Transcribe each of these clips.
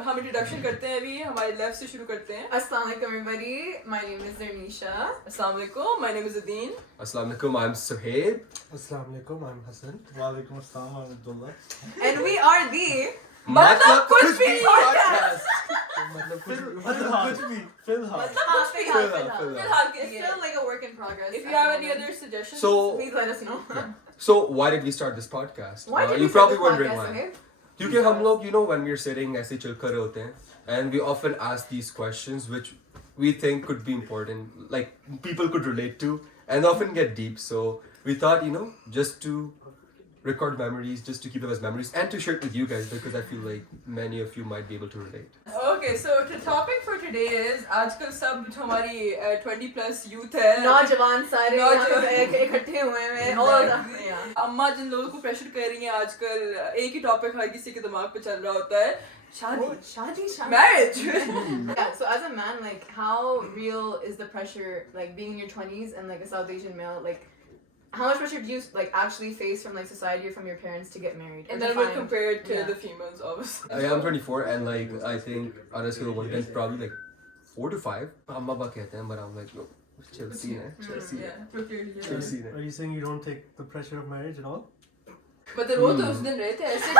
हम इंट्रोडक्शन करते हैं अभी हमारे लेफ्ट से शुरू करते हैं. Assalamu alaikum everybody. My name is Zarnisha. Assalamu alaikum. My name is Adeen. Assalamu alaikum, I'm Suhaib. Assalamu alaikum, I'm Hassan. Walaikum assalam, I'm Abdullah. And we are the Matlab Kuch podcast. मतलब कुछ कुछ भी फिलहाल फिलहाल के It's लिए. still like a work in progress. If you have any other suggestions, So, please let us know. so why did we start this podcast? Why did we You're start probably this wondering podcast, why. okay? क्योंकि हम लोग, you know, when we're sitting ऐसे chill कर रहे होते हैं, and we often ask these questions which we think could be important, like people could relate to, and often get deep. So we thought, you know, just to record memories, just to keep them as memories, and to share it with you guys because I feel like many of you might be able to relate. Okay, so the topic for today is आजकल सब जो हमारी 20+ youth है. नौजवान सारे नौजवान इकट्ठे हुए हैं और अम्मा जिन लोगों को प्रेशर कर रही हैं आजकल एक ही टॉपिक हर किसी के दिमाग पे चल रहा होता है शादी marriage. Yeah, so as a man, like how real is the pressure like being in your 20s and like a South Asian male, like how much pressure do you like actually face from like society or from your parents to get married? And then we'll compare it to the females, obviously. I'm 24 and like I think on a scale of 1 to 10 probably like 4 to 5. अम्मा बाबा कहते हैं but I'm like no, chill scene है, chill scene है, chill scene है. Are you saying you don't take the pressure of marriage at all? But वो तो उस दिन रहे थे ऐसे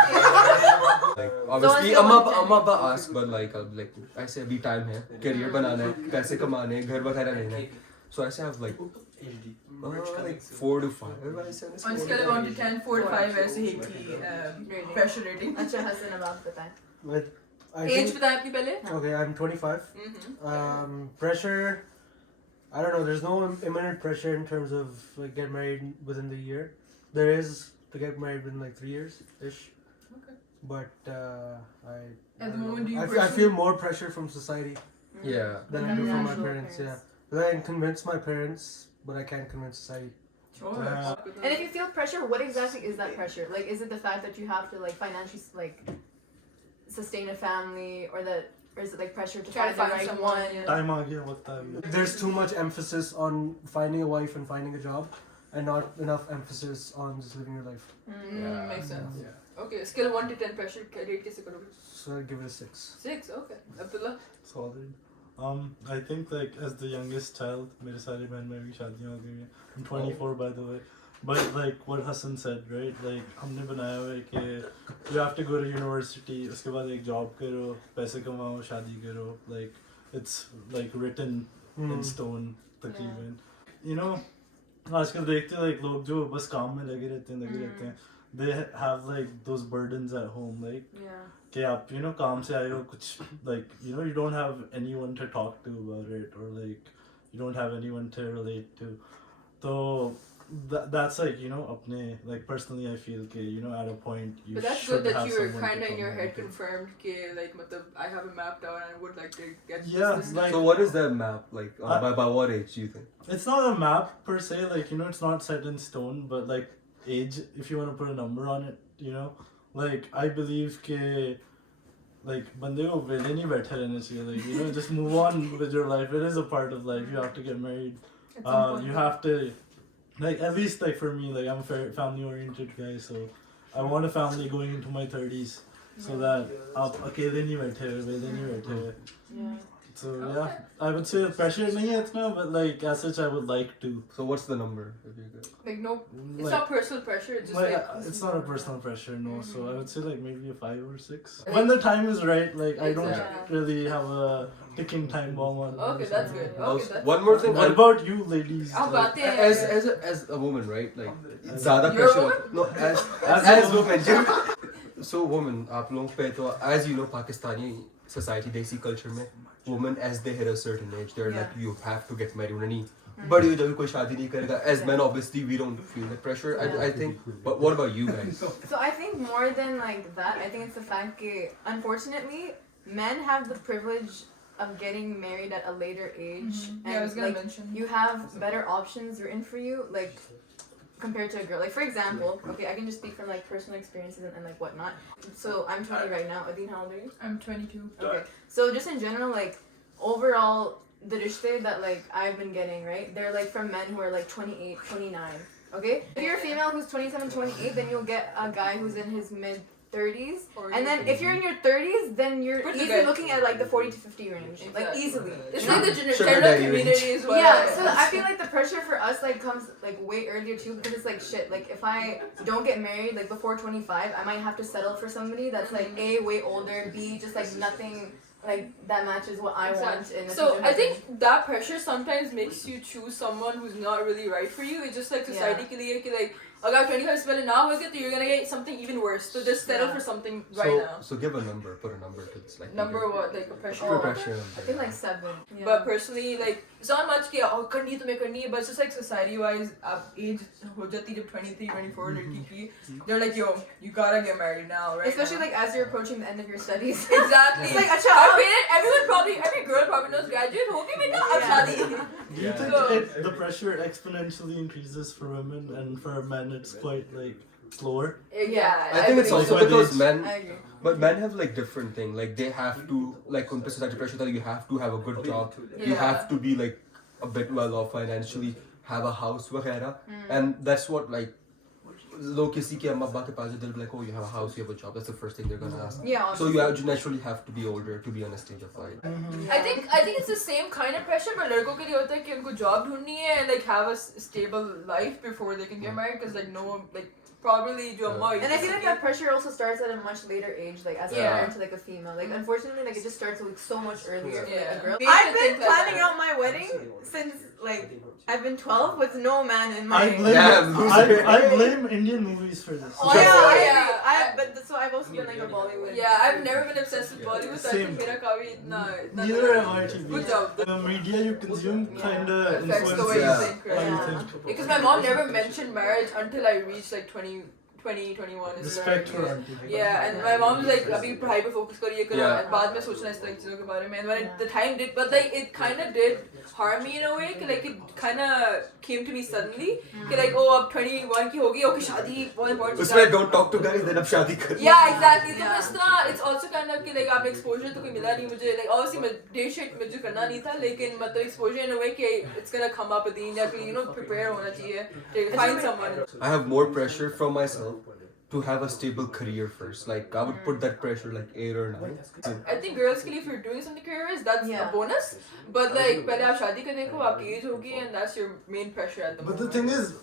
Like obviously अम्मा बाबा ask but like I'll like ऐसे अभी time है, career बनाना है, पैसे कमाने हैं, घर वगैरह लेना है. So I say I have like 4 to 5. ऐसे On a scale of 1 to 10, 4 to 5 ऐसे ही की pressure rating. अच्छा हसन अब आप बताएं. Age बताएं अपनी पहले. Okay, I'm 25. Pressure, I don't know. There's no imminent pressure in terms of like get married within the year. There is to get married within like 3 years ish. Okay. But At the moment, do you I feel more pressure from society Yeah. than I do from my parents. Yeah, but I can convince my parents, but I can't convince society. And if you feel pressure, what exactly is that pressure? Like, is it the fact that you have to like financially like sustain a family, or is it like pressure to find the right one? time aa gaya waqt aa gaya. There's too much emphasis on finding a wife and finding a job, and not enough emphasis on just living your life. Makes sense. Yeah. Okay, scale of 1 to 10 pressure rate कैसे करोगे? So I'd give it a 6. 6, okay. Abdullah? Solid. I think like as the youngest child, मेरे सारे बहन में भी शादियां हो गई हैं. I'm 24 by the way. But like what Hassan said, right? Like हमने बनाया हुआ है कि you have to go to university, उसके बाद एक job करो, पैसे कमाओ, शादी करो. Like it's like written in stone तकरीबन. You know, आजकल देखते हैं like लोग जो बस काम में लगे रहते हैं. They have like those burdens at home, like कि आप you know काम से आए हो कुछ like you know you don't have anyone to talk to about it, or like you don't have anyone to relate to. So that's like you know अपने like personally I feel कि you know at a point you But that's should good that have you were someone kind to of in your come head home to. confirmed कि like मतलब I have it mapped out and I would like to get Yeah, this. like So what is that map like? By what age do you think? it's not a map per se, like you know it's not set in stone, but like age, if you want to put a number on it, you know, like I believe ke like bande ko wele nahi baithe rehna chahiye, like you know just move on with your life. It is a part of life. You have to get married. You have to like at least like for me, like I'm a family oriented guy, so I want a family going into my 30s so that aap akele nahi baithe huए, wele nahi baithe huए. So yeah, I would say pressure nahi hai itna, but like as such I would like to. So what's the number if you could? Like no, it's Like- not personal pressure. It's just like it's not a personal pressure, no. So I would say like maybe a 5 or 6. When the time is right, like I don't Exactly. really have a ticking time bomb on. Okay, that's good. Okay, that's One more thing. What about you, ladies? अब Like, बातें हैं As a woman, right? Like ज़्यादा You're a pressure. No, as woman. So woman, आप लोग पे तो as you know Pakistani society, desi culture में women as they hit a certain age, they're like you have to get married. उन्हें बड़ी हो जाएगी कोई शादी नहीं करेगा. As men, obviously we don't feel that pressure. I think. But what about you guys? So I think more than like that, I think it's the fact that unfortunately men have the privilege of getting married at a later age, and I was gonna like mention. you have better options written for you, like compared to a girl. Like for example, okay, I can just speak from like personal experiences and like whatnot. So I'm 20 right now. Adeen, how old are you? I'm 22. Okay. So just in general, like overall, the rishte that like I've been getting, right? They're like from men who are like 28, 29. Okay? If you're a female who's 27, 28, then you'll get a guy who's in his mid 30s, Or and then if you're in your 30s, then you're Pretty easily good. looking at like the 40 to 50 range, like Exactly. easily. It's like the Sugar gender daddy community as well. Yeah, so I feel like the pressure for us like comes like way earlier too, because it's like shit. Like if I don't get married like before 25, I might have to settle for somebody that's like A, way older, B, just like nothing like that matches what I want in a So future I think husband. that pressure sometimes makes you choose someone who's not really right for you. It's just like society के लिए कि like अगर 25 से पहले ना हो गया तो you're gonna get something even worse. So just settle Yeah. for something right now. So give a number, put a number to this. Like Number what? Like a pressure. Put a Oh. pressure I number. think like 7. Yeah. But personally, like it's not much कि oh करनी है तुम्हें करनी है, but it's just like society wise, अब age हो जाती जब 23, 24 लड़की की, they're like yo, you gotta get married now, right? Especially now. like as you're approaching the end of your studies. Exactly. It's like अच्छा Our parent, every girl probably knows graduate हो गई बेटा अब Yeah. शादी. Do you think So- the pressure exponentially increases for women, and for men it's quite like slower? Yeah. I think it's agree. also Like, because when men, I agree. but men have like different thing. Like they have to like उन पे society pressure that you have to have a good job, you Yeah. have to be like a bit well off financially, have a house वगैरह, and that's what like लोग किसी के अम्मा अब्बा के पास they'll be like oh you have a house, you have a job, that's the first thing they're gonna ask. Yeah. So you naturally have to be older to be on a stage of life. I think it's the same kind of pressure, but लड़कों के लिए होता है कि उनको job ढूंढनी है and like have a stable life before they can get married, because like no one like probably जो अम्मा And I feel like that pressure also starts at a much later age, like as Yeah. compared to like a female. Like unfortunately, like it just starts like so much earlier for like, Yeah. a girl. We I've used to been think like planning that. out my wedding since like I've been 12 with no man in my. I blame Yeah, I blame Indian movies for this. Oh, Yeah, I Yeah. agree. But so I've also been like a Bollywood. Yeah, I've never been obsessed with Bollywood, so I Same. think मेरा काफी इतना Neither have I, to be Good job. The media you consume kinda Affects the way influences you Yeah. think, how right? you Yeah. think. Because my mom never mentioned marriage until I reached like 21 is Respect for where I- auntie. Yeah, and my mom was like, "अभी पढ़ाई पे focus करिए करो, Yeah. and बाद में सोचना इस तरह की चीजों के बारे में." And when the time did, but like it kind of did harm me in a way, कि like it kind of came to me suddenly, कि like oh अब 21 की होगी, okay शादी बहुत important चीज़ उसमें है. don't talk to guys then अब शादी कर. Yeah, exactly. तो Yeah. इस तरह it's also kind of कि like आपने exposure तो कोई मिला नहीं मुझे, like obviously मैं date shit मुझे करना नहीं था, लेकिन मतलब exposure in a way कि it's gonna come up at the end, या कि you know prepare होना चाहिए to find someone. I have more pressure from myself to have a stable career first. Like I would put that pressure like 8 or 9. I think girls के लिए if you're doing something career-wise, that's Yeah. a bonus. But like पहले आप शादी कर देखो, आपकी age होगी, and that's your main pressure at the But the moment. thing is,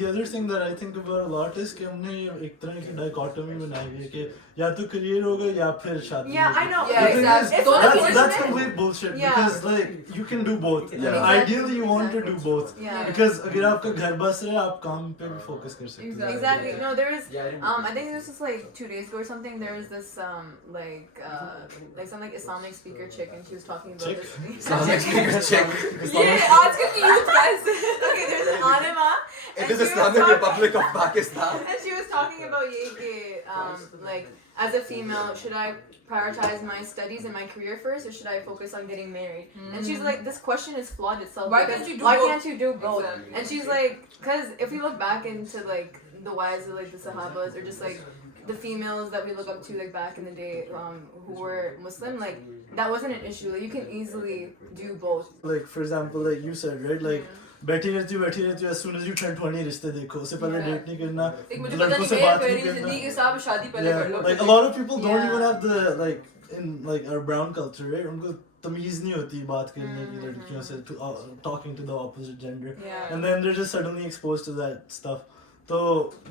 the other thing that I think about a lot is कि हमने एक तरह की dichotomy बनाई है कि या तो career होगा या फिर शादी. Yeah, I होगी. know. Yeah, The thing exactly. is, It's not unfortunate. that's complete bullshit. Yeah. Because like you can do both. Yeah. Exactly. Ideally, you want to do both. Yeah. Because अगर आपका घर बस रहा है, आप काम पे भी focus कर सकते हो. Exactly. No, there is. I think it was just like 2 days ago or something. There was this some like Islamic speaker chick, and she was talking about Chick? this. Islamic speaker check. Yeah, आजकल की youth guys. Okay, there's an anima. It is Islamic Republic of Pakistan. And she was talking about like as a female, should I prioritize my studies and my career first, or should I focus on getting married? And she's like, this question is flawed itself. Why because can't you do why both? can't you do both? Exactly. And she's like, because if we look back into like the wives of like the Sahabas, or just like the females that we look up to like back in the day who were Muslim, like that wasn't an issue. Like you can easily do both. Like for example, like you said, right? Like बैठी रहती हो as soon as you turn 20 रिश्ते देखो उससे पहले Yeah. Date नहीं करना एक मुझे पता लड़कों नहीं से मेरे बात नहीं पहली करना जिंदगी के साथ शादी पहले कर लो. like a lot of people don't Yeah. even have the like in like our brown culture, right? उनको तमीज नहीं होती बात करने की लड़कियों से talking to the opposite gender, Yeah. and then they're just suddenly exposed to that stuff. So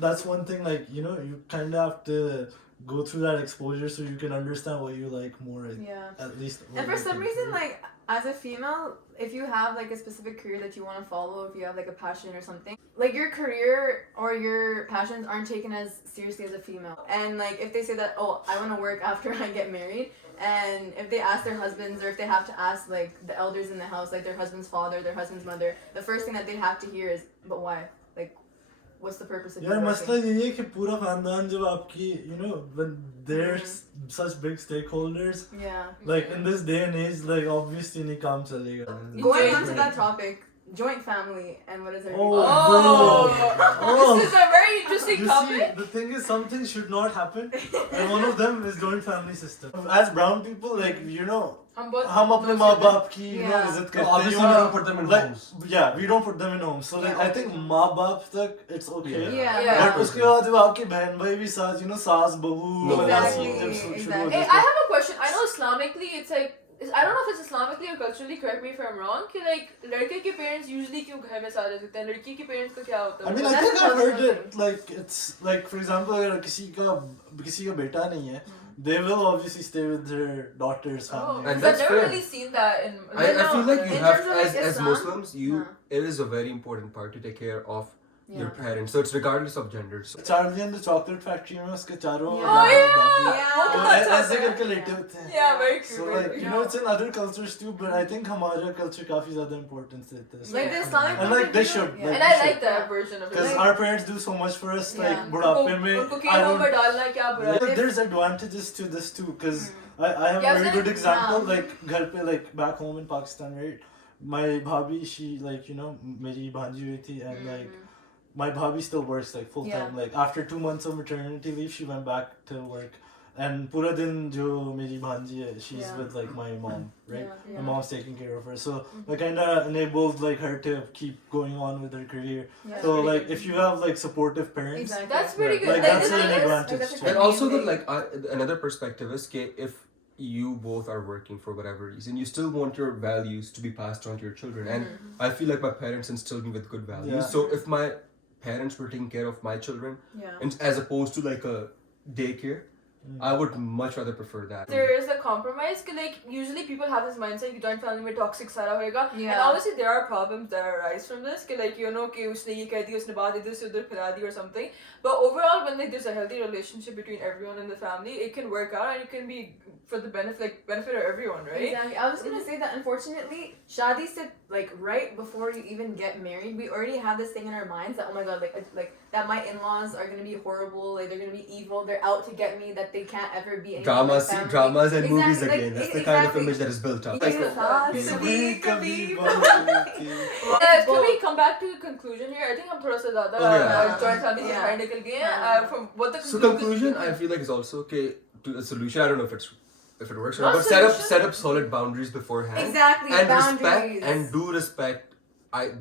that's one thing, like you know, you kind of have to go through that exposure so you can understand what you like more, Yeah. at least. And for some reason, like as a female, if you have like a specific career that you want to follow, if you have like a passion or something, like your career or your passions aren't taken as seriously as a female. And like if they say that, oh, I want to work after I get married, and if they ask their husbands, or if they have to ask like the elders in the house, like their husband's father, their husband's mother, the first thing that they have to hear is, but why? Like, what's the purpose of यार you मसला working? ये है कि पूरा खानदान जब आपकी you know when there's such big stakeholders, Yeah. like in this day and age, like obviously नहीं काम चलेगा. Going on to that topic, joint family and what is it? Oh, Oh. this is a very interesting You see, topic. the thing is, something should not happen, and one of them is joint family system. As brown people, like you know, हम अपने माँ बाप की इज्जत करते हैं. Obviously, we don't put them in like, homes. Yeah, we don't put them in homes. So like, I think माँ बाप तक it's okay. Yeah. But उसके बाद जब आपके बहन भाई भी साथ, सास बहू वाला Exactly, scene जब शुरू हो exactly. Hey, जाता I है. have a question. I know Islamically it's like I don't know if it's Islamically or culturally. Correct me if I'm wrong. कि like लड़के के parents usually क्यों घर में साथ रहते हैं? लड़की के parents का क्या होता है? I mean, I That's think a I've heard cultural it like it's like for example अगर किसी का बेटा नहीं है, they will obviously stay with their daughter's Oh, family. And because that's I've never fair. really seen that in. I feel like you in have, terms of, like, as Islam, Muslims, it is a very important part to take care of your parents. So it's regardless of gender. So. Charlie and the Chocolate Factory में उसके चारों Yeah. Oh, yeah. वो Yeah. ऐसे करके लेटे होते हैं. Yeah, very cute. So like it's in other cultures too, but I think हमारा culture काफी ज़्यादा importance देता है. Like the Islamic And like they people, should, yeah. like, And I like that version of it. Because our parents do so much for us, like Yeah. बुढ़ापे में. उनको I केलों में don't. डालना क्या बुरा है? There's advantages to this too, because I have Yeah, a very so good example. yeah. Like घर पे, like back home in Pakistan, right? My bhabhi, she like मेरी भांजी हुई थी, and like my bhabhi still works like full time. Yeah. Like after 2 months of maternity leave, she went back to work. And पूरा दिन जो मेरी भांजी है, she's Yeah. with like my mom, right? Yeah. My mom's taking care of her, so that kind of enabled like her to keep going on with her career. Yeah. So like if you have like supportive parents, Exactly. That's pretty good. Like, Like, that's the an thing is- advantage that's a too. good And also thing. that another perspective is if you both are working for whatever reason, you still want your values to be passed on to your children. And I feel like my parents instilled me with good values. Yeah. So if my parents were taking care of my children, Yeah. and as opposed to like a daycare, I would much rather prefer that. There is a compromise. Cause like usually people have this mindset कि joint family में toxic सारा होएगा. Yeah. And obviously there are problems that arise from this. कि like कि उसने ये कह दी, उसने बात इधर से उधर फैला दी or something. But overall, when like there's a healthy relationship between everyone in the family, it can work out and it can be for the benefit of everyone, right? Exactly. I was gonna say that unfortunately, Shaadi said like right before you even get married, we already have this thing in our minds that oh my god, like that my in-laws are gonna be horrible, like they're gonna be evil, they're out to get me, that they can't ever be anything like family. Dramas and Exactly, movies like, again. That's the kind of exactly. image that is built up. Can we come back to a conclusion here? I think हम थोड़ा सा ज़्यादा joint family से बाहर निकल गए हैं. From what the conclusion I feel like is also okay to a solution. I don't know if it works or Not not, but solution. set up solid boundaries beforehand. Exactly. And boundaries. do respect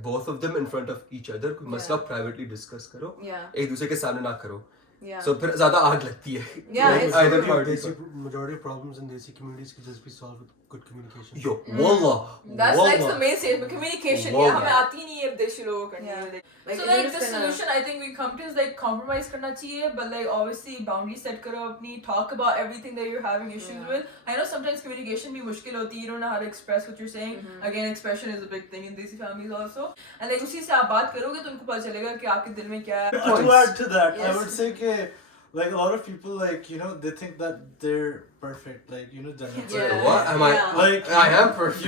both of them in front of each other. कोई मसला privately discuss करो. Yeah. एक दूसरे के सामने ना करो. Yeah. So फिर ज़्यादा आग लगती है. Yeah, Like, it's either true. party. Majority of problems in Desi communities could just be solved with good communication. Yo, wallah. That's like the wallah. main statement. Communication. Whoa. Yeah, हमें आती नहीं है देशी लोगों को करनी है. Like, So if like you're the just gonna- solution I think we come to is like compromise करना चाहिए, but like obviously boundaries set करो अपनी, talk about everything that you're having issues Yeah. with. I know sometimes communication भी मुश्किल होती है, you don't know how to express what you're saying. Again, expression is a big thing in Desi families also. And like उसी से आप बात करोगे तो उनको पता चलेगा कि आपके दिल में क्या है. To add to that, I Yes. would say that like a lot of people like they think that they're perfect, like Jannat. Yeah. What am I? Yeah. Like I am perfect.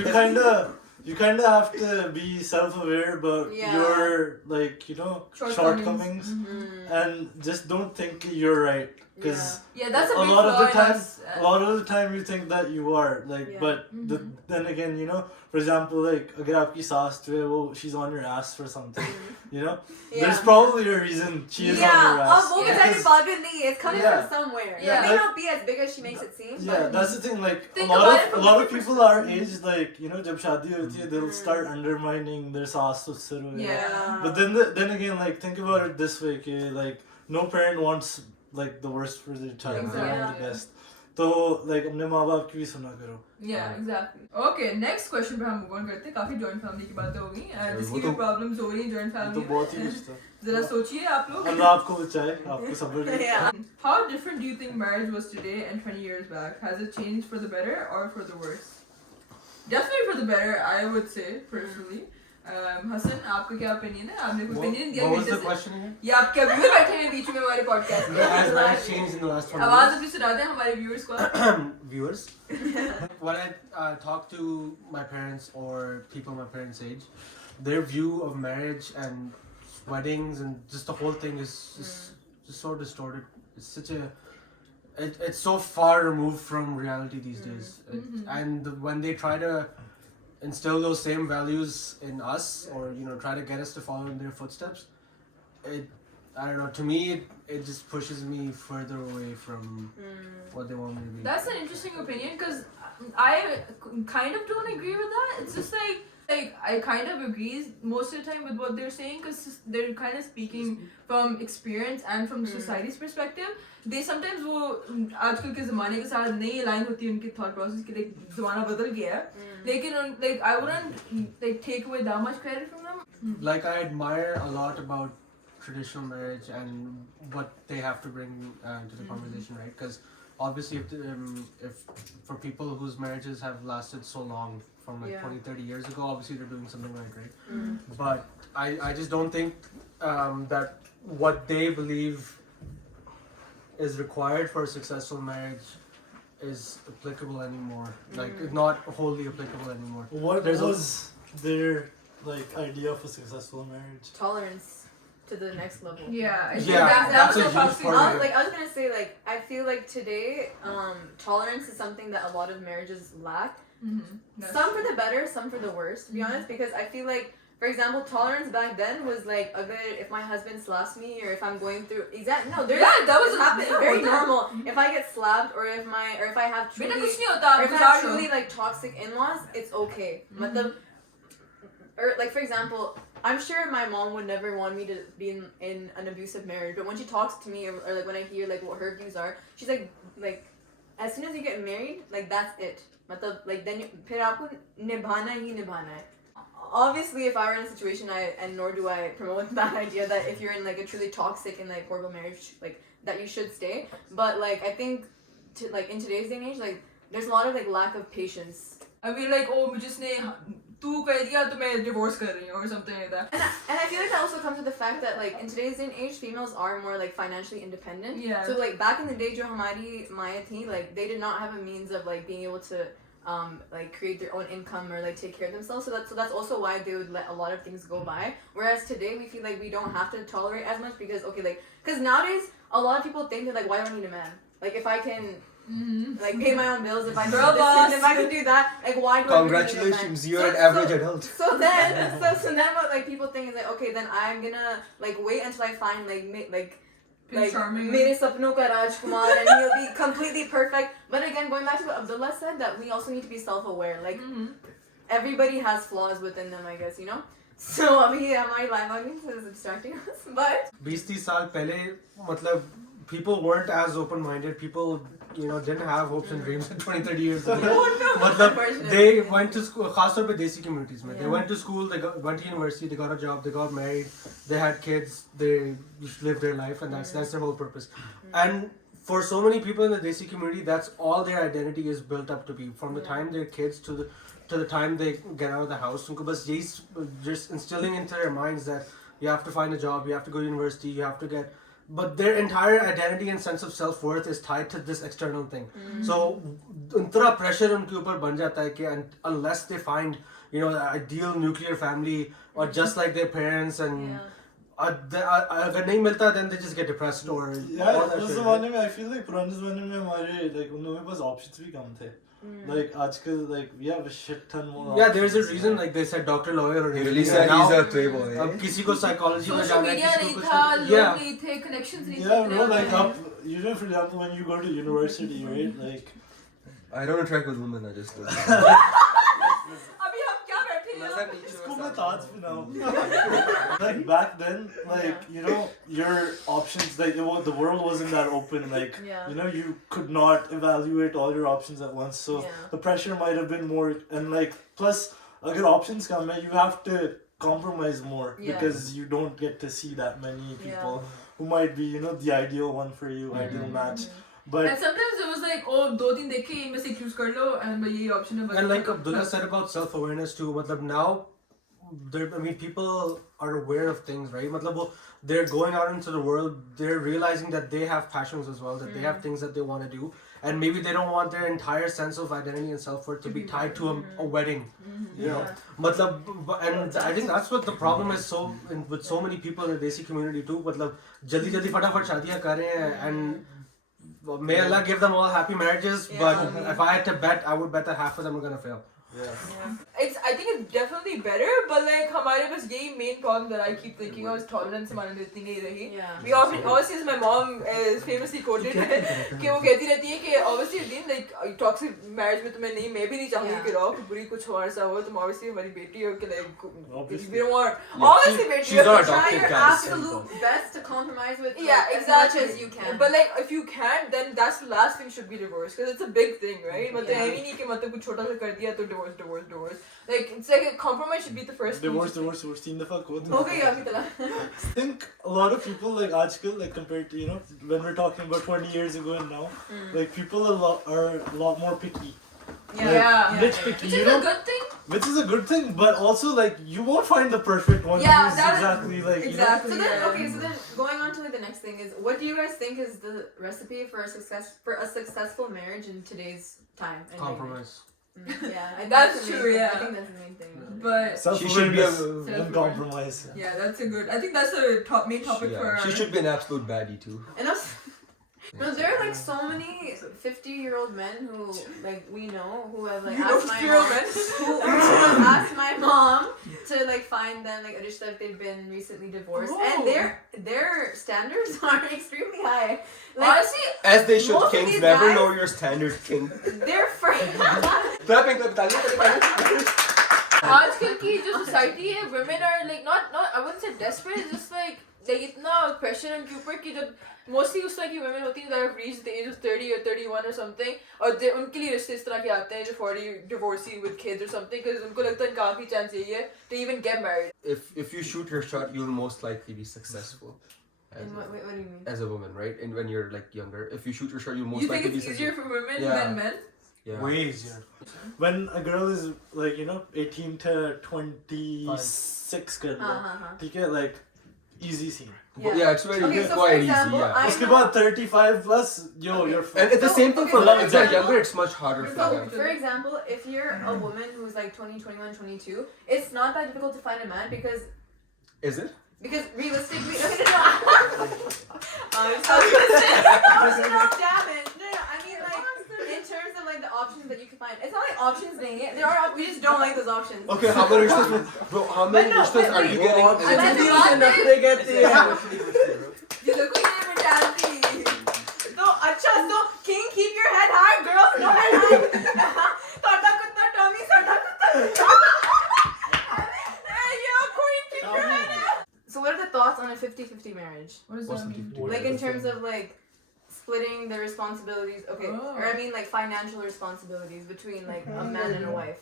you kind of have to be self-aware about Yeah. your like shortcomings, and just don't think you're right, because Yeah, that's a a big lot of flaw the in time us. a lot of the time you think that you are like, Yeah. but then again for example like अगर आपकी सास जो है वो she's on your ass for something, there's probably a reason she is on your ass. वो बेचारी Because- पागल नहीं है. It's coming Yeah. from somewhere. Yeah. It may Like- not be as big as she makes it seem. Yeah, that's the thing. Like Think a about it lot from of different people our age, like जब शादी होती है, they'll start undermining their saas sasur. Yeah. But then again, like think about it this way, okay? Like no parent wants like the worst for their child. They want Yeah. the best. So like अपने माँ बाप की भी सुना करो. Yeah, exactly. Okay, next question पे हम move on करते हैं. काफी joint family की बातें हो गई. जिसकी भी problems हो रही हैं joint वो family तो बहुत ही में. कुछ था. जरा सोचिए आप लोग. अल्लाह आपको बचाए, आपको सब्र दे. Yeah. How different do you think marriage was today and 20 years back? Has it changed for the better or for the worse? Definitely for the better, I would say personally. Hasan, आपका क्या opinion है? आपने कोई opinion दिया What was घंटे the से? question again? ये आप क्या viewer बैठे हैं बीच में हमारे podcast में? Has marriage changed in the last 20 आवाज years? अपनी सुना दें हमारे viewers को. Viewers, when I talk to my parents or people my parents' age, their view of marriage and weddings and just the whole thing is just so distorted. It's such a it's so far removed from reality these days. And when they try to instill those same values in us, or try to get us to follow in their footsteps, I don't know. To me, it just pushes me further away from what they want me to be. That's an interesting opinion because I kind of don't agree with that. It's just like I kind of agree most of the time with what they're saying because they're kind of speaking from experience and from society's perspective. They sometimes वो आजकल के ज़माने के साथ नई line होती है उनके thought process की like ज़माना बदल गया है लेकिन like I wouldn't like take away that much credit from them. Like I admire a lot about traditional marriage and what they have to bring to the conversation, right? Because obviously if for people whose marriages have lasted so long from like 20-30 years ago, obviously they're doing something right? But I just don't think that what they believe is required for a successful marriage is applicable anymore. Like not wholly applicable anymore. What was their like idea of a successful marriage? Tolerance to the next level. Yeah, I think Yeah, that's that's a a huge toxic. part of it. I was gonna say, like, I feel like today, tolerance is something that a lot of marriages lack. Some for the better, some for the worse, to be honest, because I feel like, for example, tolerance back then was like, if my husband slaps me or if I'm going through that was happening very normal. If I get slapped or if I have बेटा truly, कुछ नहीं होता or if I गुजार have low. truly like toxic in-laws, it's okay. मतलब, or like for example, I'm sure my mom would never want me to be in an abusive marriage, but when she talks to me or like when I hear like what her views are, she's like as soon as you get married, like that's it. मतलब like then फिर आपको निभाना ही निभाना है. Obviously, if I were in a situation, and nor do I promote that idea that if you're in like a truly toxic and like horrible marriage, like that you should stay. But like I think, like in today's day and age, like there's a lot of like lack of patience. I mean like oh मुझे इसने तू कह दिया तो मैं divorce कर रही हूँ or something like that. And I feel like that also comes with the fact that like in today's day and age, females are more like financially independent. Yeah. So like back in the day, जो हमारी माया थी, like they did not have a means of like being able to like create their own income or like take care of themselves. So that's also why they would let a lot of things go by. Whereas today we feel like we don't have to tolerate as much because because nowadays a lot of people think that like why do I need a man? Like if I can like pay my own bills, if I can do this and if I can do that, like why do Congratulations, I you're need a man? an average adult. So then what like people think is like okay then I'm gonna like wait until I find like Prince Charming. मेरे सपनों का राजकुमार and he'll be completely perfect. But again, going back to what Abdullah said, that we also need to be self-aware. Like everybody has flaws within them, I guess, you know. So अभी हमारी live audience is distracting us, but 20-30 साल पहले मतलब people weren't as open-minded. People, you know, didn't have hopes and dreams 20-30 years ago. मतलब they went to school, खासतौर पे देसी communities में. They went to school, went to university, they got a job, they got married, they had kids, they just lived their life, and that's their whole purpose. And for so many people in the desi community, that's all their identity is built up to be. From the time they're kids to the time they get out of the house, उनको बस यही just instilling into their minds that you have to find a job, you have to go to university, you have to get. But their entire identity and sense of self-worth is tied to this external thing. So उतना pressure उनके ऊपर बन जाता है कि unless they find, you know, the ideal nuclear family or just like their parents and अगर नहीं मिलता then they just get depressed or all that उस shit. ज़माने में I feel like पुराने ज़माने में हमारे like उन लोगों के पास options भी कम थे. Like आजकल like we have a shit ton more. Yeah, there's a reason like they said doctor, lawyer or He really said now, he's a playboy. अब किसी को psychology में Social जाना है media किसी नहीं को था, कुछ लोग नहीं थे, connections नहीं Yeah, थे. bro, like up, you know, for example, when you go to university, right? Like, I don't attract with women, I just do. अभी हम क्या बैठे हैं? इसको मैं ताज बनाऊं. Like back then, like you know, your options, like the world wasn't that open. Like you know, you could not evaluate all your options at once. So the pressure might have been more, and like plus, अगर options come, you have to compromise more because you don't get to see that many people who might be, you know, the ideal one for you, ideal match. But And sometimes it was like, oh, दो तीन देखे इनमें से choose कर लो and यही option है. And like Abdullah said about self-awareness too, matlab now, I mean, people are aware of things, right? Matlab, they're going out into the world, they're realizing that they have passions as well, that they have things that they want to do, and maybe they don't want their entire sense of identity and self-worth to be tied to a wedding, you know? Matlab, and I think that's what the problem is with so many people in the Desi community too. Matlab, jaldi fatafat shaadiyan kar rahe hain, and may Allah give them all happy marriages, but if I had to bet, I would bet that half of them are gonna fail. I think it's definitely better, but like हमारे पास यही main problem that I keep thinking of is tolerance हमारे अंदर इतनी नहीं रही. Yeah. We often, obviously, as my mom is famously quoted कि वो कहती रहती है कि obviously दिन like toxic marriage में तुम्हें नहीं मैं भी नहीं चाहूँगी कि रहो कि बुरी कुछ और सा हो तुम obviously हमारी बेटी हो कि like we don't want obviously बेटी she's not Try adopted, your guys. absolute best to compromise with yeah as much exactly as you can. but like if you can't then that's the last thing should be divorce because it's a big thing right मतलब Yeah. है ही नहीं कि मतलब कुछ छोटा सा कर दिया तो divorce like it's like a compromise should be the first thing. Divorce, 3 dafa kod. हो गई अभी तला. I think a lot of people like आजकल like compared to when we're talking about 20 years ago and now, like people are a lot more picky. Yeah. Rich picky, Which is a good thing. Which is a good thing, but also like you won't find the perfect one Yeah, who's that's- exactly like exactly. So then, Yeah. okay, so then going on to like the next thing is, what do you guys think is the recipe for a successful marriage in today's time? and Compromise. Yeah, I think That's the main true, thing. yeah. I think that's the main thing. But She should be self-awareness and compromise. yeah, that's a good. I think that's the main topic Yeah, for. she should be an absolute baddie too. And also, no, there are like so many 50-year-old men who like we know who have like asked my mom, who have asked my mom to like find them like a rishta if they've been recently divorced, and their standards are extremely high. Like, Honestly, As they should, most of kings these never guys- know your standard king. they're Clapping, clapping. आजकल की जो society है, women are like not I wouldn't say desperate, it's just like इतना pressure उनके ऊपर कि जब mostly उस तरह की women होती हैं that have reached the age of 30 or 31 or something और उनके लिए रिश्ते इस तरह के आते हैं जो 40 divorcee with kids or something because उनको लगता है इनका आखिरी chance यही है to even get married. If you shoot your shot, you'll most likely be successful. What do you mean? As a woman, right? And when you're like younger, if you shoot your shot, you'll most You think likely it's be easier successful. for women Yeah. than men? Yeah. Way easier. When a girl is like 18 to 26 कर लो, ठीक है, like easy scene. Yeah, it's very Okay, so for quite example, easy. Yeah. उसके बाद 35 plus, you're And it's the same thing for Okay, men. so If they're example- younger, it's much harder for So, them. for example, if you're a woman who's like 20, 21, 22, it's not that difficult to find a man because Is it? realistically, I'm so damn it. No, I mean like in terms of like the options that you can find. It's not like options nahi hai. There are we just don't like those options. Okay, how many rishtas? Bro, how many no, rishtas are wait, you wait. getting? I like the You look like your mentality. No, acha, so king, keep your head high, girls, no head high. Tata kutta Tommy, tata kutta. Hey, yo, queen, keep your head high. So what are the thoughts on a 50-50 marriage? What does What's that the mean? difference? Like in terms of like splitting the responsibilities, okay, Oh. or I mean like financial responsibilities between like a man and a wife.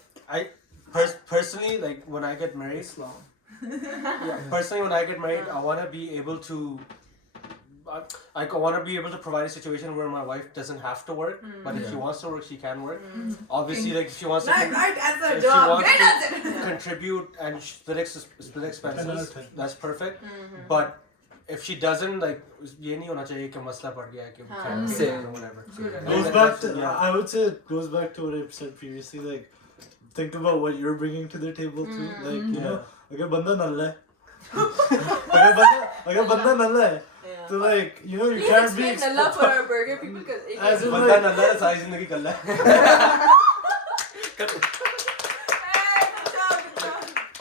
Personally, like when I get married, personally when I get married, I want to be able to. I want to be able to provide a situation where my wife doesn't have to work, but if she wants to work, she can work. Obviously, like if she wants to, That's if she wants to contribute and split expenses, Another thing. that's perfect. But if she doesn't, like, ये नहीं होना चाहिए कि मसला पड़ गया कि family Same. or whatever. Good. Goes back to, I would say it goes back to what I said previously, like think about what you're bringing to the table too. Like, you know, अगर बंदा नल्ला है अगर बंदा नल्ला है तो like, you know, you Please can't be explain Allah for our burger people because As in, बंदा नल्ला है सारी जिंदगी कल्ला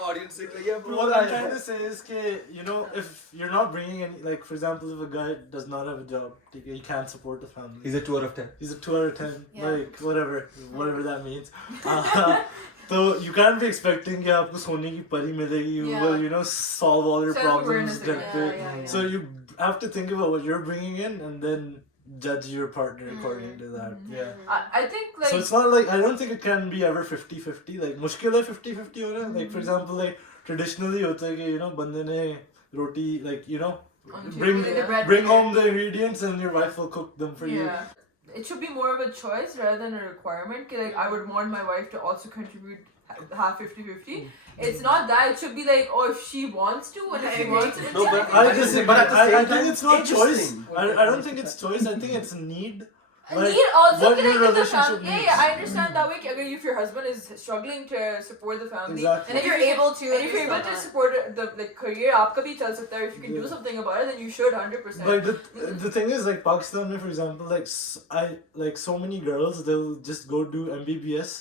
Audience is like, yeah, bro. what I'm trying to say is that, you know, if you're not bringing any, like for example, if a guy does not have a job, he can't support the family. He's a 2 out of 10. He's a 2 out of 10, Yeah. like whatever that means. So you can't be expecting कि आपको सोने की परी मिलेगी, you will, you know, solve all your problems. Self-awareness, yeah. So you have to think about what you're bringing in and then judge your partner according to that. Yeah. I think like So it's not like, I don't think it can be ever 50-50. Like मुश्किल है 50-50 होना. Like for example, like traditionally होता है कि, you know, बंदे ने रोटी, like, you know, bring home the ingredients and your wife will cook them for you. yeah. It should be more of a choice rather than a requirement. Like I would want my wife to also contribute half 50-50. It's not that. It should be like, oh, if she wants to and if she wants to. No, but I disagree. But at the same I think time, it's not choice. interesting. I don't think it's choice. I think it's need. Like, need also what कि your like, if the relationship family, needs. yeah, I understand that way कि अगर if your husband is struggling to support the family Exactly. And if you're able to, and if you're able to support the like career आपका भी चल सकता है, if you can do Yeah. something about it then you should 100%. Like the thing is, like Pakistan, for example, like I like so many girls, they'll just go do MBBS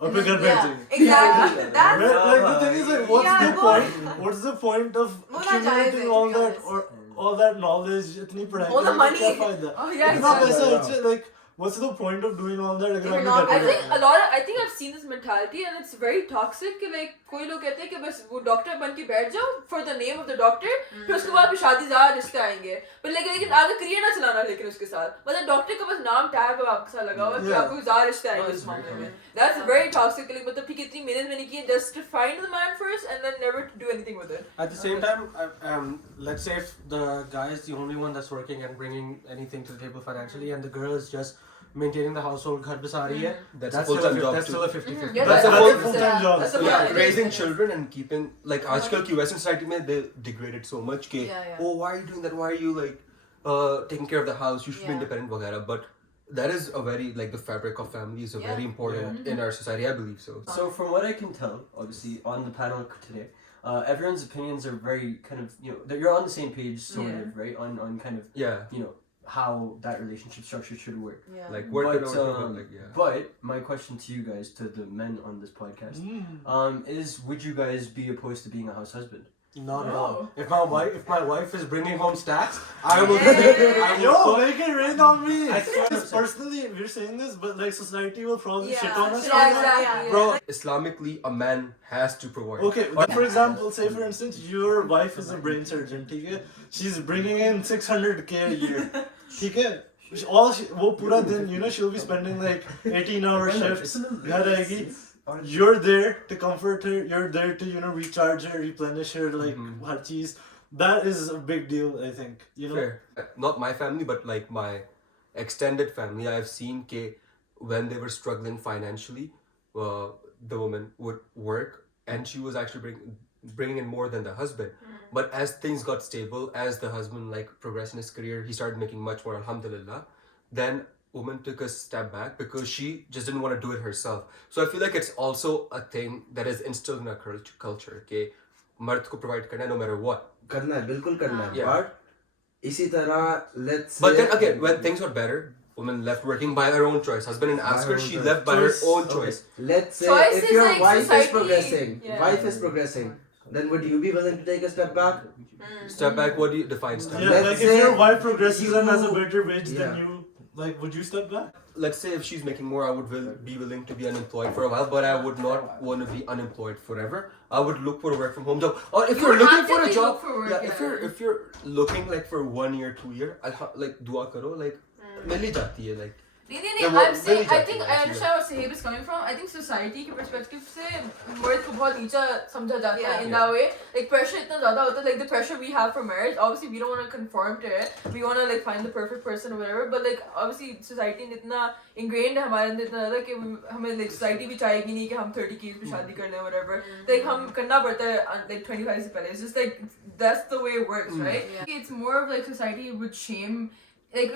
or And pick then- up yeah, anything. exactly. That's Right? Like the thing is, like, what's Yeah, the well- point? What's the point of Well, not accumulating jaiz, all to be that honest. or all that knowledge? इतनी पढ़ाई All the करके money. क्या फायदा? Oh yeah, इतना exactly. पैसा Yeah. it's like, what's the point of doing all that? अगर you're हमें not घर I पे think रहना है? a lot of I think I've seen this mentality and it's very toxic कि like कोई लोग कहते हैं कि बस वो डॉक्टर बन के बैठ जाओ for the name of the doctor फिर उसके बाद फिर शादी ज़्यादा रिश्ते आएंगे पर लेकिन आगे करियर ना चलाना लेकिन उसके साथ मतलब डॉक्टर का बस नाम टैग आपके साथ लगा हुआ है कि Yeah. आपको ज़्यादा रिश्ते आएंगे इस मामले में that's very toxic like मतलब ठीक इतनी मेहनत मैंने की है just to find the man first and then never to do anything with it. At the same time, let's say if the guy is the only one that's working and bringing anything to the table financially, and the girl is just maintaining the household, घर पे सारी है, That's a that's full-time job that's too. still a 50-50. Yeah, That's a that's full-time job. That's a Yeah, full-time raising job. children and keeping like आजकल की Western society में they degrade it so much कि Yeah, yeah. oh why are you doing that, why are you like taking care of the house, you should be Yeah. independent वगैरह, but that is a very like the fabric of family is a Yeah. very important in our society, I believe so. So from what I can tell, obviously on the panel today, everyone's opinions are very kind of, that you're on the same page, sort Yeah. of, right? On kind of, Yeah, how that relationship structure should work. Yeah. like work it But, out, like yeah. But my question to you guys, to the men on this podcast, is would you guys be opposed to being a house husband? Not at No. all. If my wife is bringing home stacks, I will. Yeah. I will Yo, cook. make it rain on me. I swear. Personally, we're saying this, but like society will probably Yeah. shit on us. Yeah, right now. exactly. Bro, Islamically a man has to provide. Okay, but for example, say for instance, your wife is a brain surgeon, ठीक है? She's bringing in 600K a year, ठीक है? वो पूरा दिन, she'll be spending like 18-hour shifts. घर आएगी. You're there to comfort her. You're there to recharge her, replenish her, like हर चीज. That is a big deal, I think. Fair. Not my family, but like my extended family, I've seen ke when they were struggling financially, the woman would work and she was actually bringing in more than the husband. But as things got stable, as the husband like progressed in his career, he started making much more, alhamdulillah. Then woman took a step back because she just didn't want to do it herself. So I feel like it's also a thing that is instilled in our culture. Okay, मर्द को provide करना है no matter what. करना है बिल्कुल करना है Yeah. but इसी तरह let's But say then again, when things got better, woman left working by her own choice. Husband didn't ask By her; her she own left by her choice. own Okay, choice. let's say Choice if is your like wife society- is progressing yeah. wife is progressing then would you be willing to take a step back? Step back. What do you define step Yeah, back? Let's like if say your wife progresses and has a you- better wage than Yeah. you, like, would you step back? Let's say if she's making more, I would be willing to be unemployed for a while, but I would not want to be unemployed forever. I would look for a work from home job. Or if You you're looking actively for a job, look for work, yeah, yeah. if you're looking like for 1 year, 2 year, like dua karo, like मिल ही जाती है, like नहीं, Yeah, I'm well, saying, really I जाती think है I actually. understand where Sahib is coming from. I think society के perspective से मर्द को बहुत नीचा समझा जाता है in that way. Like pressure इतना ज़्यादा होता है, like the pressure we have for marriage. Obviously we don't want to conform to it. We want to like find the perfect person or whatever. But like obviously society ने इतना ingrained है हमारे अंदर इतना ज़्यादा कि हमें like society भी चाहेगी नहीं कि हम 30 की पे शादी कर लें whatever. Like हम करना पड़ता है like 25 से पहले. It's just like that's the way it works, right? Yeah. It's more of like society would shame. Like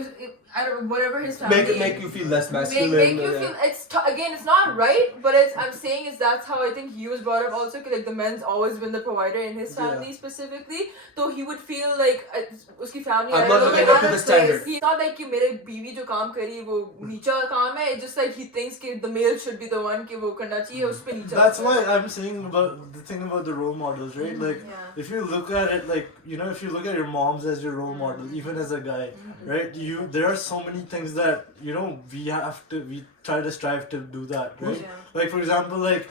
I don't know, whatever his family make you feel less masculine. make you feel again it's not right but I'm saying is that's how I think he was brought up also like the man's always been the provider in his family specifically so he would feel like uski family I'm not living up to the standard. he's not like कि मेरे बीवी जो काम करी वो नीचा काम है it's just like he thinks कि the male should be the one कि वो करना चाहिए उस पे नीचा That's why I'm saying about the thing about the role models, right? Like, Yeah. if you look at it, like, if you look at your moms as your role model, even as a guy, right? There are so many things that we try to strive to do that, right? Yeah. Like, for example, like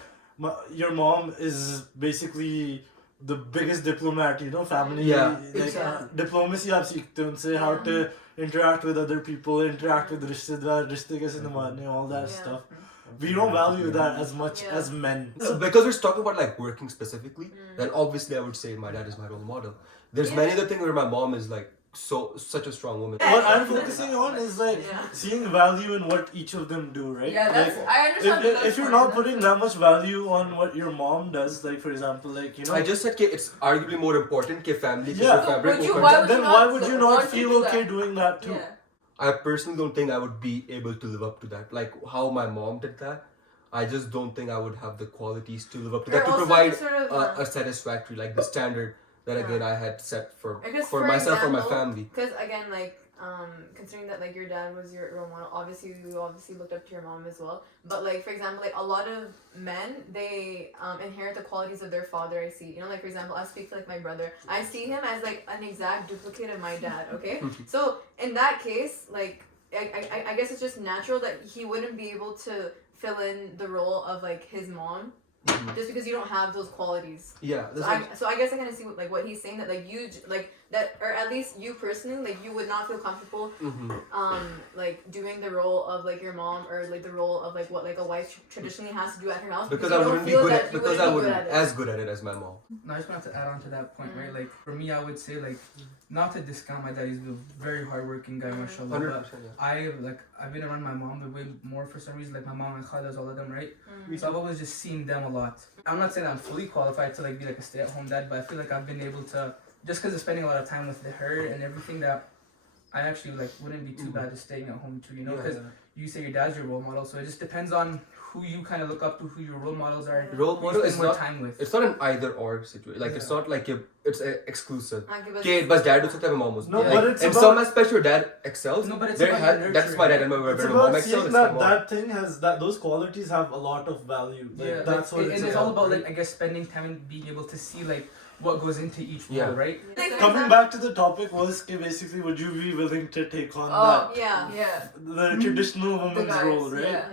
your mom is basically the biggest diplomat, family. Yeah. Like, Exactly. diplomacy आप सीखते हो उनसे, how to interact with other people, interact with रिश्तेदार, रिश्ते कैसे निभाने, all that Yeah. stuff. We don't value that as much Yeah. as men. So because we're talking about like working specifically, then obviously I would say my dad is my role model. There's many other things where my mom is like such a strong woman. What I'm focusing on is like Yeah. seeing value in what each of them do, right? yeah that's Like, I understand that that's if you're fine, not that's putting that much value on what your mom does, like for example, like I just said it's arguably more important कि family के Yeah. जो fabric Would you- वो why करना- would then you why not would you want not to feel do okay that? doing that too? yeah I personally don't think I would be able to live up to that. Like how my mom did that, I just don't think I would have the qualities to live up to Or that, to also provide just sort of, a satisfactory, like the standard that again I had set for Because myself or my example, family. Because again, like, considering that like your dad was your role model, obviously you obviously looked up to your mom as well. But like for example, like a lot of men, they inherit the qualities of their father. I see, you know, like for example, I speak for like my brother. I see him as like an exact duplicate of my dad. Okay, so in that case, like I guess it's just natural that he wouldn't be able to fill in the role of like his mom. Just because you don't have those qualities. Yeah. So I guess I kind of see what he's saying, that like you like that, or at least you personally, like you would not feel comfortable like doing the role of like your mom, or like the role of like what like a wife traditionally has to do at her house, because you I don't wouldn't be feel good that at you because wouldn't I be wouldn't good at it. as good at it as my mom. No, I just wanted to add on to that point, right? Like for me, I would say like not to discount my dad. He's a very hardworking guy, mashallah. 100%. But I've been around my mom way more for some reason. Like my mom and khalas, all of them, right? So I've always just seen them a lot. I'm not saying I'm fully qualified to like be like a stay-at-home dad, but I feel like I've been able to, just because of spending a lot of time with her and everything, that I actually like wouldn't be too bad just staying at home too, you know? Because you say your dad's your role model, so it just depends on who you kind of look up to, who your role models are. Role who you model spend is more not. time with. It's not an either or situation. Like it's Yeah. not like it's exclusive. Okay, but Okay, but dad also have a mom was. No, like, but it's in about- some aspects your dad excels. No, but it's There about had, your that's my dad and my It's brother. about Mom excels. seeing It's my that mom. that thing has that those qualities have a lot of value. Like, Yeah, that's like, what and it's all about right? like I guess spending time and being able to see like what goes into each role, Yeah. right? Like, for Coming example- back to the topic was कि basically would you be willing to take on Oh, Yeah. Yeah. the traditional woman's guys, role, right? yeah.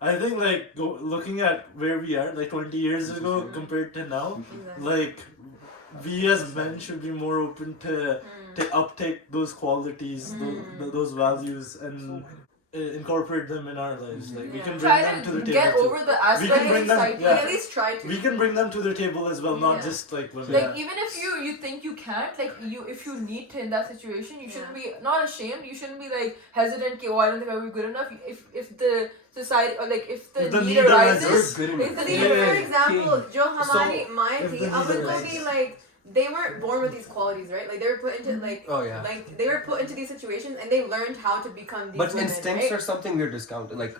I think like looking at where we are, like 20 years ago compared to now, Exactly. like we as men should be more open to uptake those qualities, those values, and incorporate them in our lives. Like we Yeah. can bring Try them to the to table get too. over the aspect can of bring them- society. yeah. Like, at least try to. We can bring them to the table as well, not Yeah. just like women. Like even if you think you can't, like if you need to in that situation, you shouldn't be not ashamed. You shouldn't be like hesitant. Oh, I don't think I will be good enough. If the society or like if the If the need need arises, arises, You're good if the enough. need See, Yeah. for example, Jo Hamani, So, my if the team, need will arises. be like, they weren't born with these qualities, right? Like they were put into like, Oh yeah. like they were put into these situations and they learned how to become these But women, instincts right? are something we're discounting. Like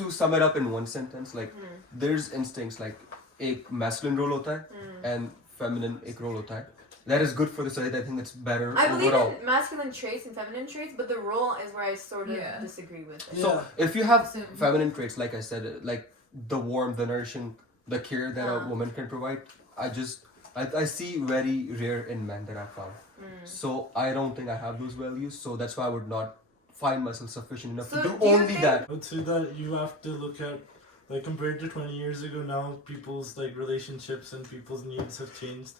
to sum it up in one sentence, like there's instincts like एक masculine role होता है and feminine एक role होता है. That is good for the society. I think it's better I believe overall. in masculine traits and feminine traits, but the role is where I sort of Yeah. disagree with it. So if you have Same. feminine traits, like I said, like the warmth, the nourishing, the care that a woman can provide, I see very rare in men that I found. So I don't think I have those values. So that's why I would not find myself sufficient enough So to do do you only think- that. I would say that you have to look at, like, compared to 20 years ago now, people's like relationships and people's needs have changed,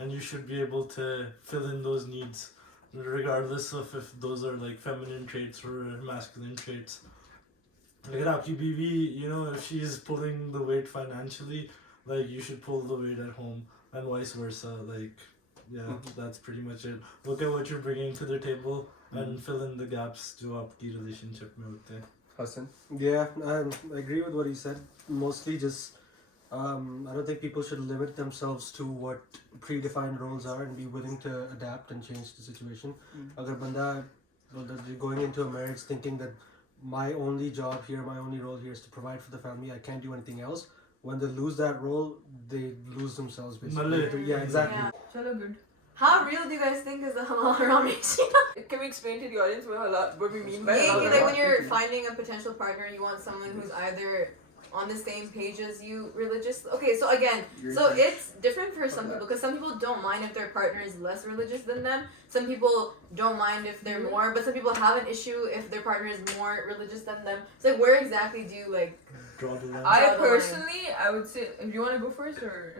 and you should be able to fill in those needs regardless of if those are like feminine traits or masculine traits. Like Aapki Bibi, you know, if she's pulling the weight financially, like you should pull the weight at home, and vice versa. Like, yeah, that's pretty much it. Look at what you're bringing to the table and fill in the gaps जो आपकी relationship में होते हैं. Hassan? Yeah, I agree with what he said. Mostly just, I don't think people should limit themselves to what predefined roles are and be willing to adapt and change the situation. Agar banda going into a marriage thinking that my only job here, my only role here is to provide for the family, I can't do anything else. When they lose that role, they lose themselves basically. Malay. Yeah, exactly. Yeah. Chalo, good. How real do you guys think is the halal haram ratio? Can we explain to the audience what we mean by Yeah, halal like haram? when you're finding a potential partner, you want someone who's either on the same page as you religious. Okay, so again, so it's different for some people because some people don't mind if their partner is less religious than them. Some people don't mind if they're more, but some people have an issue if their partner is more religious than them. So like, where exactly do you like? Draw the line. I Draw the line. personally, I would say, if you want to go first or.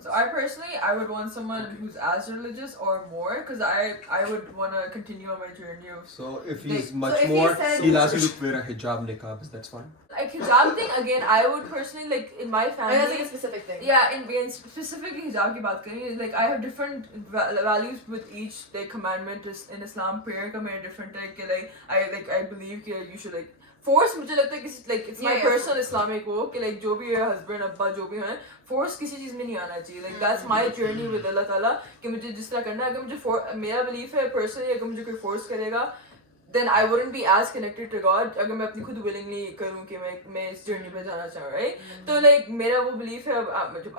So I personally, I would want someone who's as religious or more, because I would want to continue on my journey of So if Like, he's much so if he more, said- he'll ask you to wear a hijab niqab. That's fine. like hijab thing. Again, I would personally like in my I mean, that's like family. a specific thing. Yeah, in specifically hijab की बात करें, like I have different values with each like commandment is in Islam. Prayer का मेरा different है कि like I believe कि you should like force मुझे लगता है कि like it's my Yeah, yeah. personal Islamic वो कि like जो भी है husband अब्बा जो भी है force किसी चीज़ में नहीं आना चाहिए. Like that's my journey with Allah ताला कि मुझे जिस तरह करना है. अगर मुझे मेरा belief है personally अगर मुझे कोई force करेगा then I wouldn't be as connected to God अगर मैं अपनी खुद willingly करूँ कि मैं इस journey पे जाना चाहूँ, right? तो like मेरा वो belief है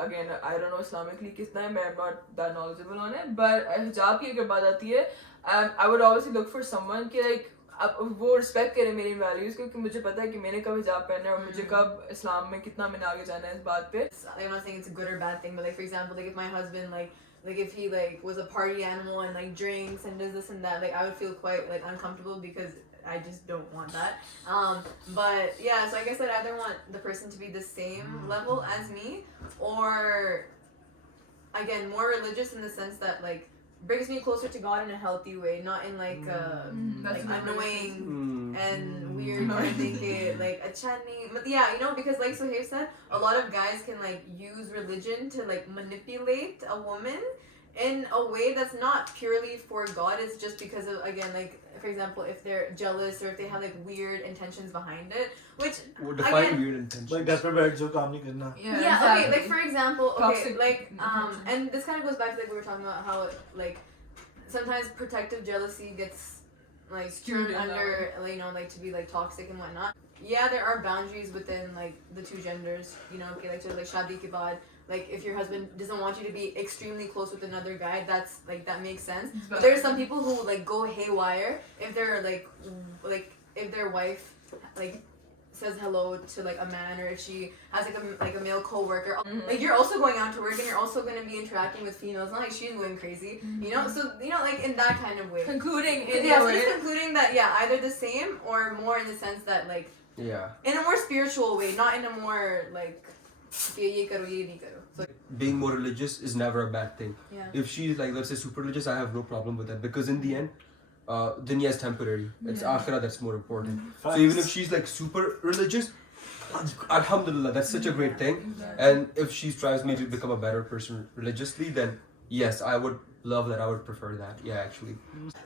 again I don't know Islamically कितना है, I'm not that knowledgeable on it, but hijab की अगर बात आती है I would obviously look for someone कि like अब वो respect करे मेरी values को, कि मुझे पता है कि मैंने कब hijab पहनना है और मुझे कब इस्लाम में कितना मैंने आगे जाना है इस बात पे. I'm not saying it's a good or bad thing, but like for example, like if my husband like if he like was a party animal and like drinks and does this and that, like I would feel quite like uncomfortable because I just don't want that. But yeah, so I guess I'd either want the person to be the same level as me, or again more religious in the sense that like brings me closer to God in a healthy way, not in like like annoying and weird kind of thinking like a chutney. But yeah, you know, because like Sohaib said, a lot of guys can like use religion to like manipulate a woman in a way that's not purely for God. It's just because of, again, like for example, if they're jealous or if they have like weird intentions behind it, which define again, weird intentions. Like घर पे बैठ जो काम नहीं करना. yeah, okay, like for example, okay, Toxic like intentions. and this kind of goes back to like we were talking about how like sometimes protective jealousy gets like Skewed turned in under, you know, like to be like toxic and whatnot. Yeah, there are boundaries within like the two genders, you know, okay, like so like Shaadi ke baad, like if your husband doesn't want you to be extremely close with another guy, that's like that makes sense. But there's some people who like go haywire if they're like if their wife like says hello to like a man, or if she has like a male co-worker, like you're also going out to work and you're also going to be interacting with females, not like she's going crazy, you know, so you know, like in that kind of way, Concluding in yeah, a so way. just concluding that yeah, either the same or more in the sense that like in a more spiritual way, not in a more like ye karo ye nahi karo. So Being more religious is never a bad thing. yeah, If she's like, let's say, super religious, I have no problem with that, because in the end, dunya is temporary. It's akhirah that's more important. So even if she's like super religious, alhamdulillah, that's such a great thing. And if she strives me to become a better person religiously, then yes, I would love that. I would prefer that. Yeah, actually.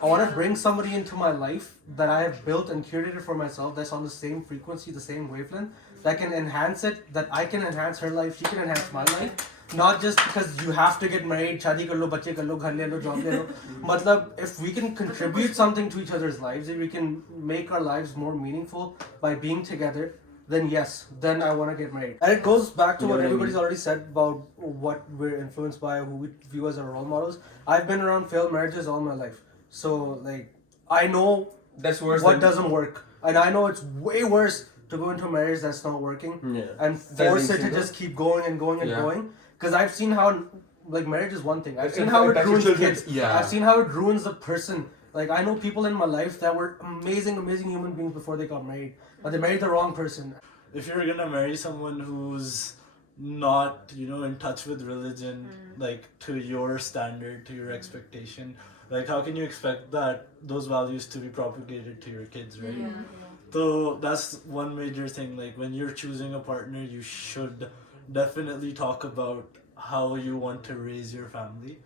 I want to bring somebody into my life that I have built and curated for myself, that's on the same frequency, the same wavelength, that can enhance it, that I can enhance her life, she can enhance my life. Not just because you have to get married, shaadi kar lo, bacche kar lo, ghar le lo, job le lo. Matlab, if we can contribute something to each other's lives, if we can make our lives more meaningful by being together, then yes, then I want to get married. And it goes back to You know what what I everybody's mean? already said about what we're influenced by, who we view as our role models. I've been around failed marriages all my life. So, like, I know That's worse what than doesn't work. And I know it's way worse to go into a marriage that's not working and Than force being it to single? just keep going and going and Yeah. going. Because I've seen how, like, marriage is one thing. I've It's seen in how fact it ruins children- kids. yeah. I've seen how it ruins a person. Like, I know people in my life that were amazing, amazing human beings before they got married. But they married the wrong person. If you're gonna marry someone who's not, you know, in touch with religion, like to your standard, to your expectation, like how can you expect that those values to be propagated to your kids, right? yeah, So that's one major thing. Like when you're choosing a partner, you should definitely talk about how you want to raise your family.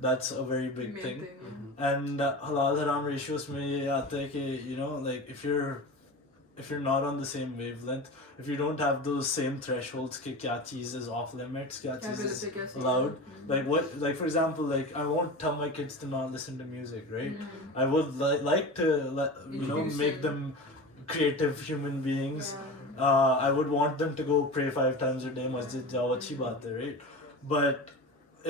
That's a very big Main thing. thing. And halal haram ratios mein ye aata hai ki, you know, like if you're not on the same wavelength, if you don't have those same thresholds ki kya cheez is off limits, kya cheez is allowed, like what, like for example, like I won't tell my kids to not listen to music, right? I would like to you know, Introduce make them. them creative human beings. I would want them to go pray 5 times a day, masjid jao, achhi baat hai, right? But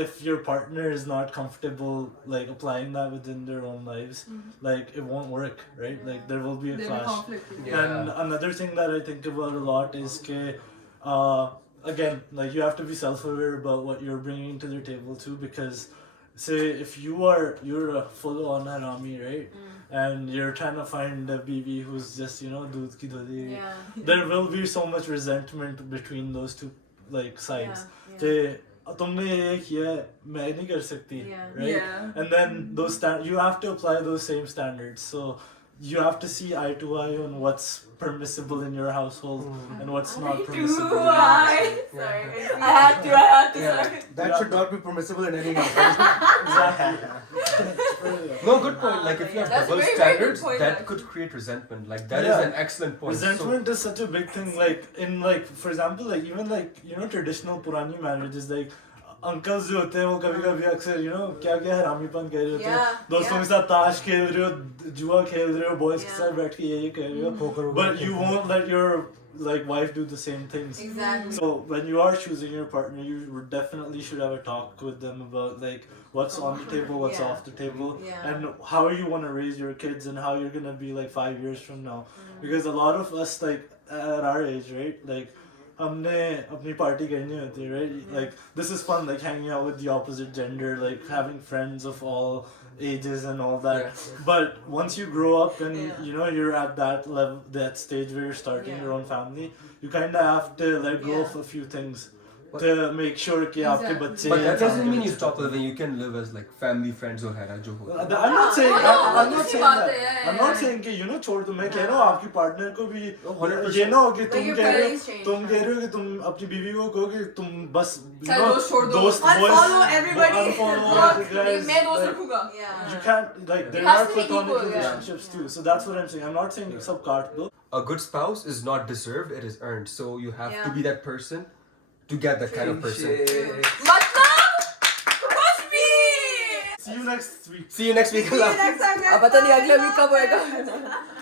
if your partner is not comfortable like applying that within their own lives, like it won't work, right? Like there will be a There's a clash. conflict. Yeah. And another thing that I think about a lot is ke, again, like you have to be self-aware about what you're bringing to the table too, because say if you're a full-on harami, right? And you're trying to find a BB who's just, you know, doodh ki dholi, yeah, there will be so much resentment between those two like sides. yeah, Ke, तुमने ये किया मैं नहीं कर सकती, yeah. right? Yeah. And then those you have to apply those same standards. So you have to see eye to eye on what's permissible in your household and what's not permissible. in your household. Sorry. I had to, Yeah, sorry. that should not be permissible in any house. No, good point. Like if you have That's double very, very good standards, point, that actually. could create resentment. Like that is Yeah. an excellent point. Resentment is such a big thing. Like in, like for example, like even like, you know, traditional Purani marriages, like uncles जो होते हैं वो कभी कभी अक्सर क्या क्या हरामीपन कह रहे होते हैं Yeah, दोस्तों yeah. के साथ ताश खेल रहे हो जुआ खेल रहे हो बॉयज के साथ बैठ के ये कह रहे हो but you won't let your like wife do the same things. Exactly. So when you are choosing your partner, you definitely should have a talk with them about like what's on the table, what's Yeah. off the table, Yeah. and how you want to raise your kids and how you're gonna be like 5 years from now. Because a lot of us like at our age, right? Like हमने अपनी party करनी होती है, right? Like this is fun, like hanging out with the opposite gender, like having friends of all ages and all that. Yeah. But once you grow up and Yeah. you're at that level, that stage where you're starting Yeah. your own family, you kind of have to let go Yeah. of a few things to make sure कि आपके Exactly. बच्चे But that doesn't mean you आपके stop living. You can live as like family friends वगैरह जो होता है. I'm not saying Yeah, I'm not दूसरी saying बात that. है, yeah, I'm yeah, not yeah. saying कि छोड़ दो मैं कह रहा हूँ आपकी पार्टनर को भी 100%. ये ना हो कि Like तुम your कह रहे priorities change, हो तुम कह रहे हो कि तुम अपनी बीवी को कहो कि तुम बस चाहे दोस्त छोड़ दो. दोस्त Unfollow everybody. unfollow Block. the guys, मैं दोस्त like, रखूंगा. Yeah. you can't like there has are to be platonic equal, yeah. relationships too so that's what I'm saying. I'm not saying sab kaat do. A good spouse is not deserved, it is earned. So you have Yeah. to be that person to get that kind of person. Matlab, must be. See you next week. See you next week. See you next time, guys. अब पता नहीं अगले week कब Bye. होएगा.